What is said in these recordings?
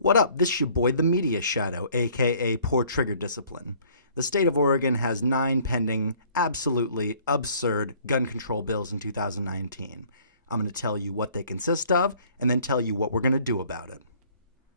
What up? This your boy, the Media Shadow, aka Poor Trigger Discipline. The state of Oregon has 9 pending, absolutely absurd gun control bills in 2019. I'm going to tell you what they consist of, and then tell you what we're going to do about it.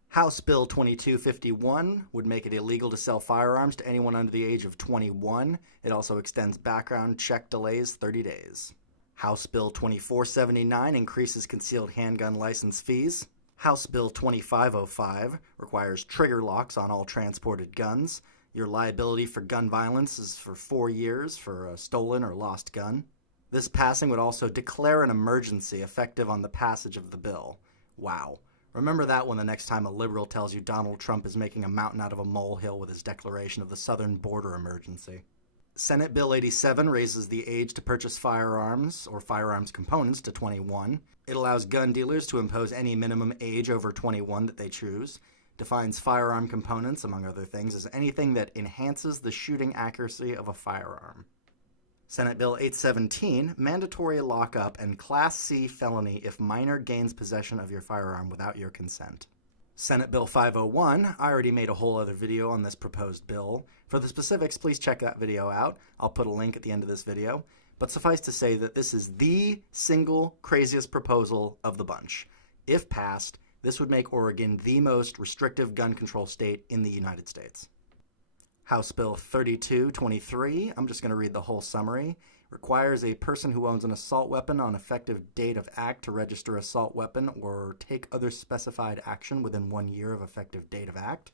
House Bill 2251 would make it illegal to sell firearms to anyone under the age of 21. It also extends background check delays 30 days. House Bill 2479 increases concealed handgun license fees. House Bill 2505 requires trigger locks on all transported guns. Your liability for gun violence is for 4 years for a stolen or lost gun. This passing would also declare an emergency effective on the passage of the bill. Wow. Remember that when the next time a liberal tells you Donald Trump is making a mountain out of a molehill with his declaration of the southern border emergency. Senate Bill 87 raises the age to purchase firearms or firearms components to 21. It allows gun dealers to impose any minimum age over 21 that they choose. Defines firearm components, among other things, as anything that enhances the shooting accuracy of a firearm. Senate Bill 817, mandatory lockup and Class C felony if minor gains possession of your firearm without your consent. Senate Bill 501, I already made a whole other video on this proposed bill. For the specifics, please check that video out. I'll put a link at the end of this video. But suffice to say that this is the single craziest proposal of the bunch. If passed, this would make Oregon the most restrictive gun control state in the United States. House Bill 3223, I'm just going to read the whole summary, requires a person who owns an assault weapon on effective date of act to register assault weapon or take other specified action within 1 year of effective date of act.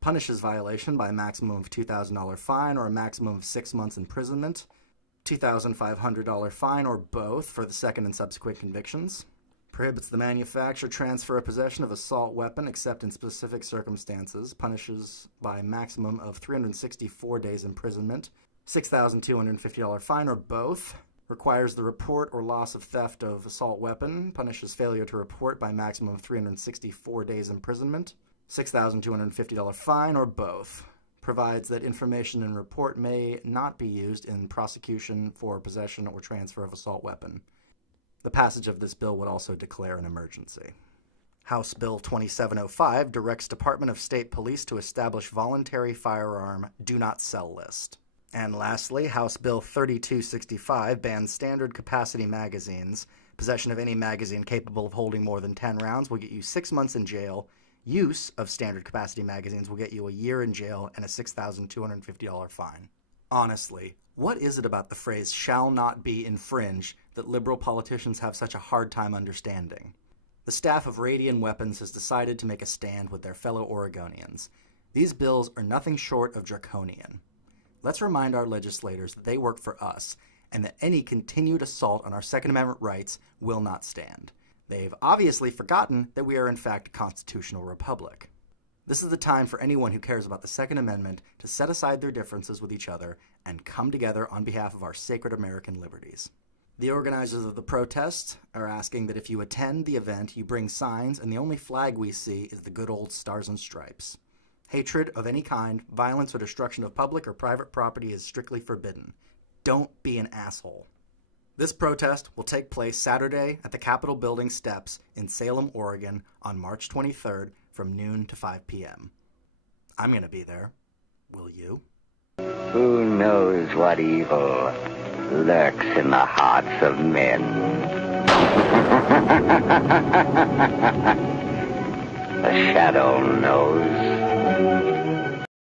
Punishes violation by a maximum of $2,000 fine or a maximum of 6 months imprisonment, $2,500 fine or both for the second and subsequent convictions. Prohibits the manufacture, transfer, or possession of assault weapon except in specific circumstances. Punishes by a maximum of 364 days imprisonment, $6,250 fine or both. Requires the report or loss of theft of assault weapon. Punishes failure to report by a maximum of 364 days imprisonment, $6,250 fine or both. Provides that information in report may not be used in prosecution for possession or transfer of assault weapon. The passage of this bill would also declare an emergency. House Bill 2705 directs Department of State Police to establish voluntary firearm do not sell list. And lastly, House Bill 3265 bans standard capacity magazines. Possession of any magazine capable of holding more than 10 rounds will get you 6 months in jail. Use of standard capacity magazines will get you a year in jail and a $6,250 fine. Honestly, what is it about the phrase shall not be infringed that liberal politicians have such a hard time understanding? The staff of Radian Weapons has decided to make a stand with their fellow Oregonians. These bills are nothing short of draconian. Let's remind our legislators that they work for us and that any continued assault on our Second Amendment rights will not stand. They've obviously forgotten that we are in fact a constitutional republic. This is the time for anyone who cares about the Second Amendment to set aside their differences with each other and come together on behalf of our sacred American liberties. The organizers of the protest are asking that if you attend the event, you bring signs, and the only flag we see is the good old Stars and Stripes. Hatred of any kind, violence or destruction of public or private property is strictly forbidden. Don't be an asshole. This protest will take place Saturday at the Capitol Building steps in Salem, Oregon on March 23rd from noon to 5 p.m. I'm going to be there. Will you? Who knows what evil lurks in the hearts of men? The shadow knows.